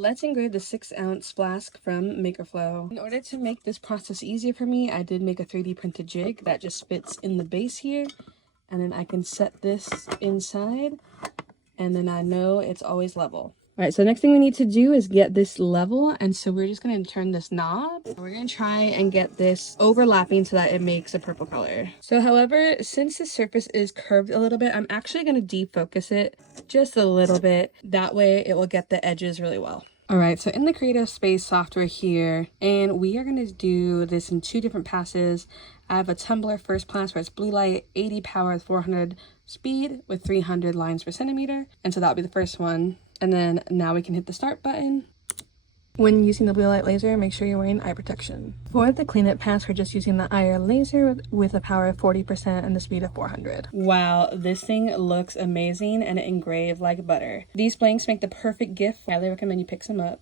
Let's engrave the 6-ounce flask from MakerFlo. In order to make this process easier for me, I did make a 3D printed jig that just fits in the base here. And then I can set this inside, and then I know it's always level. All right, so the next thing we need to do is get this level, and so we're just going to turn this knob. We're going to try and get this overlapping so that it makes a purple color. So however, since the surface is curved a little bit, I'm actually going to defocus it just a little bit. That way it will get the edges really well. All right, so in the Creative Space software here, and we are going to do this in 2 different passes. I have a tumbler first pass where it's blue light, 80 power, 400 speed with 300 lines per centimeter. And so that'll be the first one. And then now we can hit the start button. When using the blue light laser, make sure you're wearing eye protection. For the clean it pass, we're just using the IR laser with a power of 40% and the speed of 400. Wow, this thing looks amazing and it engraved like butter. These blanks make the perfect gift. I highly recommend you pick some up.